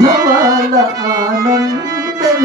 వైభవాల ఆనందరూపుడవు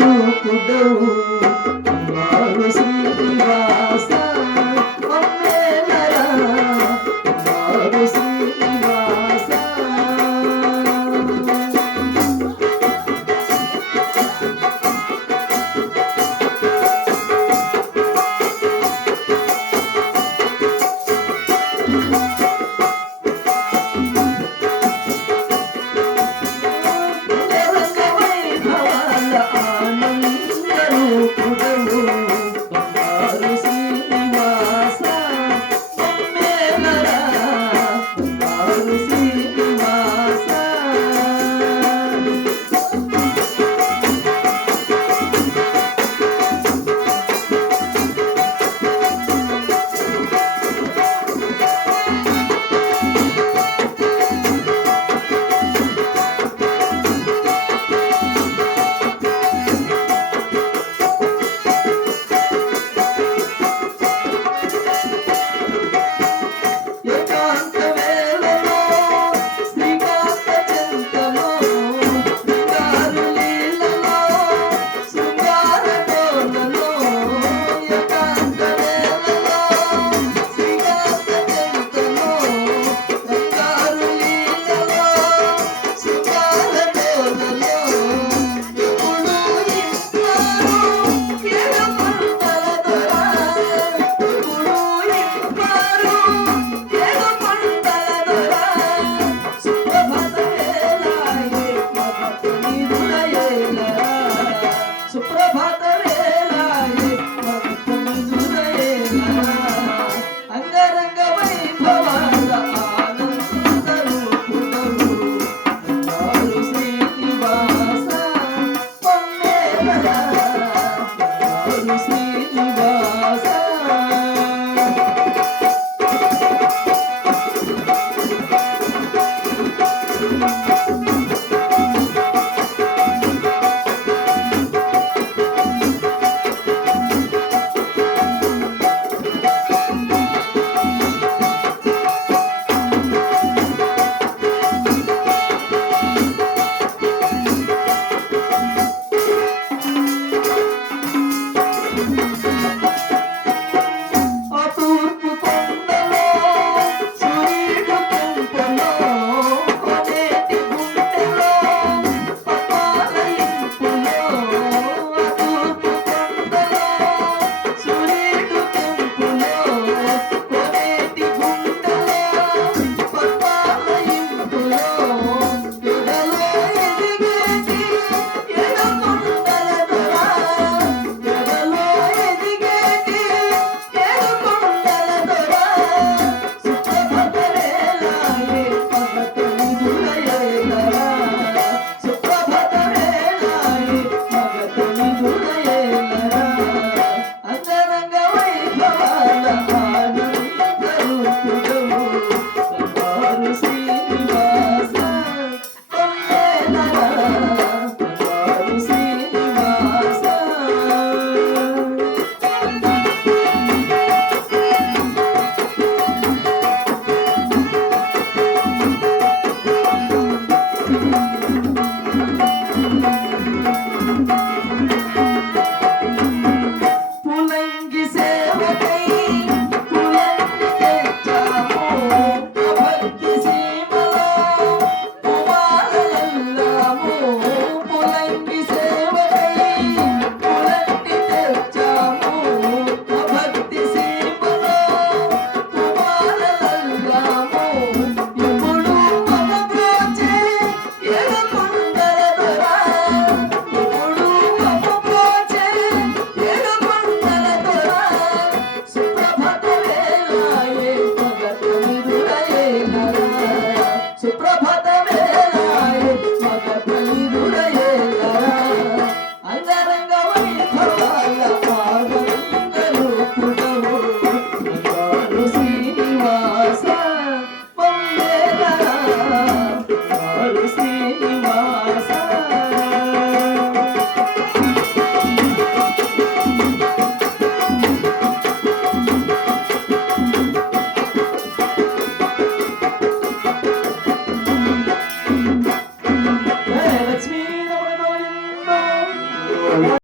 Yeah.